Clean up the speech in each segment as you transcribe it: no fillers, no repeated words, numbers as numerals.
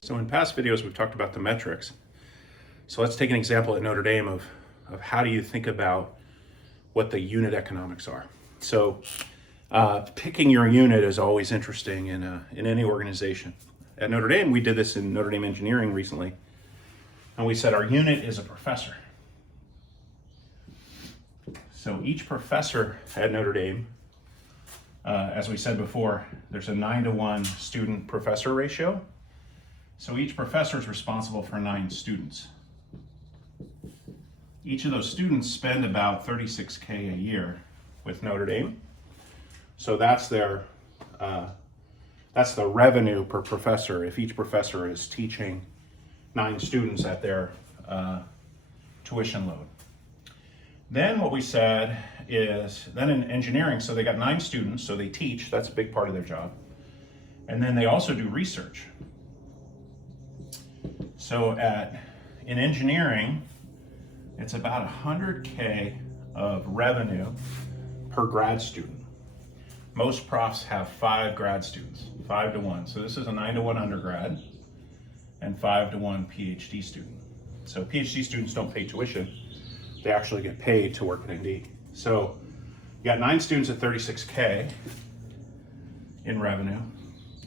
So in past videos, we've talked about the metrics. So let's take an example at Notre Dame of how do you think about what the unit economics are. So picking your unit is always interesting in any organization. At Notre Dame, we did this in Notre Dame Engineering recently, and we said our unit is a professor. So each professor at Notre Dame, as we said before, there's a 9-to-1 student-professor ratio. So each professor is responsible for 9 students. Each of those students spend about $36K a year with Notre Dame. So that's the revenue per professor if each professor is teaching 9 students at their tuition load. Then what we said is, then in engineering, so they got 9 students, so they teach, that's a big part of their job. And then they also do research. So in engineering, it's about $100K of revenue per grad student. Most profs have 5 grad students, 5-to-1. So this is a 9-to-1 undergrad and 5-to-1 PhD student. So PhD students don't pay tuition. They actually get paid to work at ND. So you got 9 students at $36K in revenue.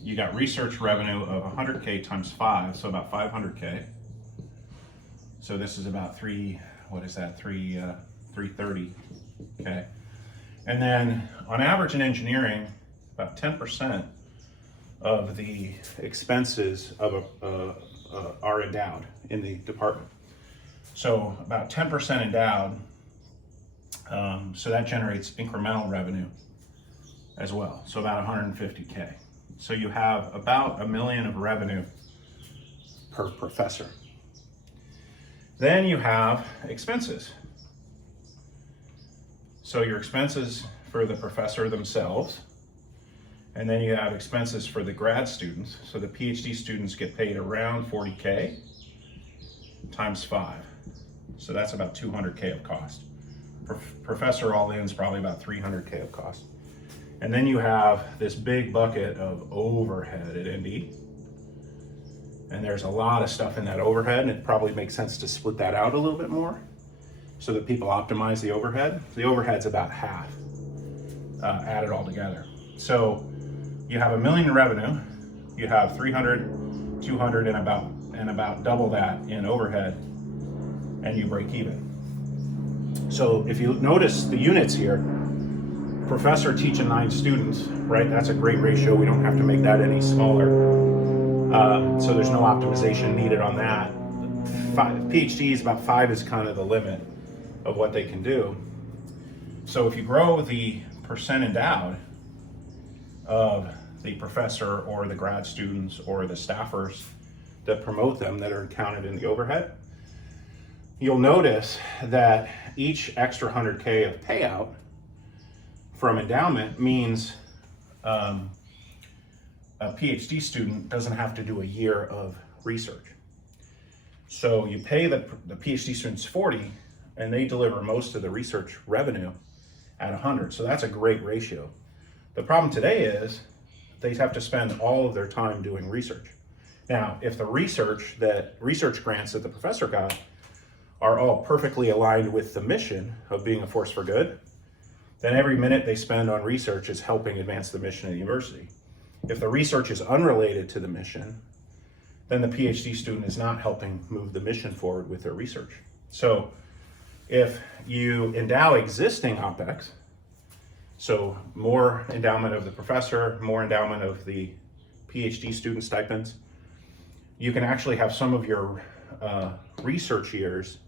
You got research revenue of $100K times 5, so about $500K. So this is about $330K. And then on average in engineering, about 10% of the expenses are endowed in the department. So about 10% endowed, so that generates incremental revenue as well, so about $150K. So you have about $1 million of revenue per professor. Then you have expenses. So your expenses for the professor themselves, and then you have expenses for the grad students. So the PhD students get paid around $40K times 5. So that's about $200K of cost. Professor all in is probably about $300K of cost. And then you have this big bucket of overhead at ND. And there's a lot of stuff in that overhead, and it probably makes sense to split that out a little bit more so that people optimize the overhead. The overhead's about half added all together. So you have $1 million in revenue, you have 300, 200, and about double that in overhead, and you break even. So if you notice the units here, professor teaching 9 students, right? That's a great ratio. We don't have to make that any smaller. So there's no optimization needed on that. PhDs, about 5 is kind of the limit of what they can do. So if you grow the percent endowed of the professor or the grad students or the staffers that promote them that are counted in the overhead, you'll notice that each extra $100K of payout from endowment means a PhD student doesn't have to do a year of research. So you pay the PhD students 40, and they deliver most of the research revenue at 100. So that's a great ratio. The problem today is they have to spend all of their time doing research. Now, if the research grants that the professor got are all perfectly aligned with the mission of being a force for good, then every minute they spend on research is helping advance the mission of the university. If the research is unrelated to the mission, then the PhD student is not helping move the mission forward with their research. So if you endow existing OpEx, so more endowment of the professor, more endowment of the PhD student stipends, you can actually have some of your research years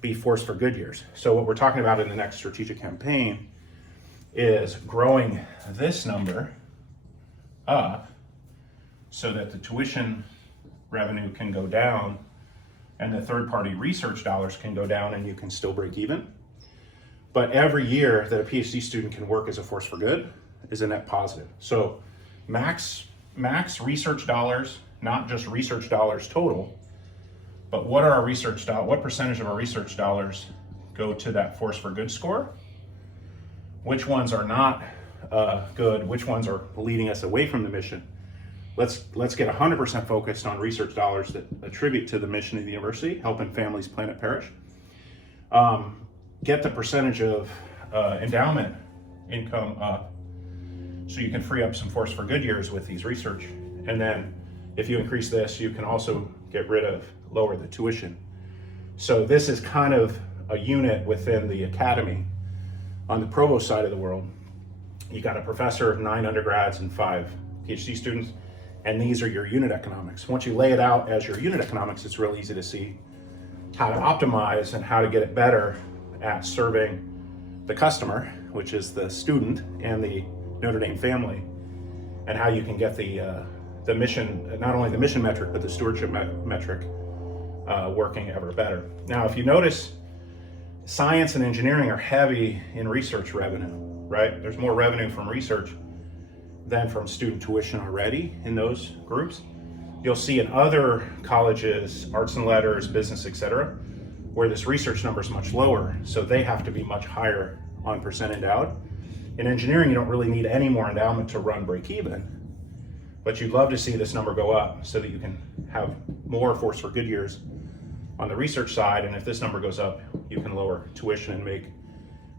be force for good years. So what we're talking about in the next strategic campaign is growing this number up so that the tuition revenue can go down and the third-party research dollars can go down and you can still break even. But every year that a PhD student can work as a force for good is a net positive. So max research dollars, not just research dollars total, but what are our research dollars? What percentage of our research dollars go to that force for good score? Which ones are not good? Which ones are leading us away from the mission? Let's get 100% focused on research dollars that attribute to the mission of the university, helping families plan and perish. Get the percentage of endowment income up so you can free up some force for good years with these research. And then if you increase this, you can also lower the tuition. So this is kind of a unit within the academy. On the provost side of the world, you got a professor, 9 undergrads, and 5 PhD students, and these are your unit economics. Once you lay it out as your unit economics, it's real easy to see how to optimize and how to get it better at serving the customer, which is the student and the Notre Dame family, and how you can get the mission, not only the mission metric, but the stewardship metric working ever better. Now, if you notice, science and engineering are heavy in research revenue, right? There's more revenue from research than from student tuition already in those groups. You'll see in other colleges, arts and letters, business, etc., where this research number is much lower, so they have to be much higher on percent endowed. In engineering, you don't really need any more endowment to run break even, but you'd love to see this number go up so that you can have more force for good years on the research side, and if this number goes up, you can lower tuition and make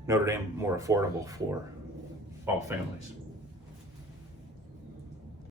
Notre Dame more affordable for all families.